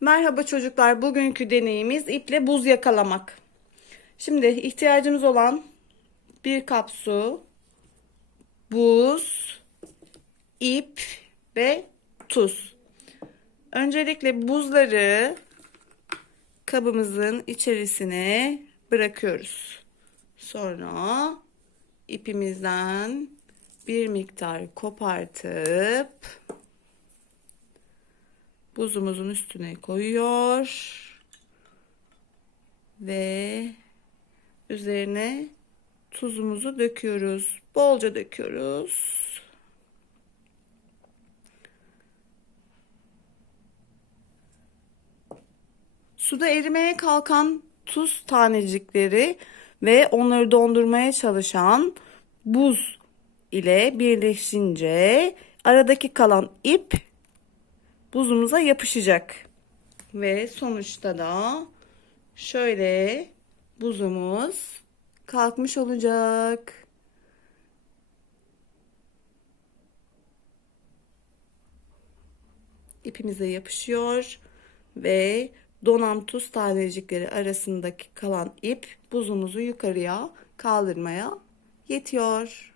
Merhaba çocuklar. Bugünkü deneyimiz iple buz yakalamak. Şimdi ihtiyacımız olan bir kap su, buz, ip ve tuz. Öncelikle buzları kabımızın içerisine bırakıyoruz. Sonra ipimizden bir miktar kopartıp buzumuzun üstüne koyuyor ve üzerine tuzumuzu döküyoruz. Bolca döküyoruz. Suda erimeye kalkan tuz tanecikleri ve onları dondurmaya çalışan buz ile birleşince aradaki kalan ip buzumuza yapışacak. Ve sonuçta da şöyle buzumuz kalkmış olacak. İpimize yapışıyor ve donan tuz tanecikleri arasındaki kalan ip buzumuzu yukarıya kaldırmaya yetiyor.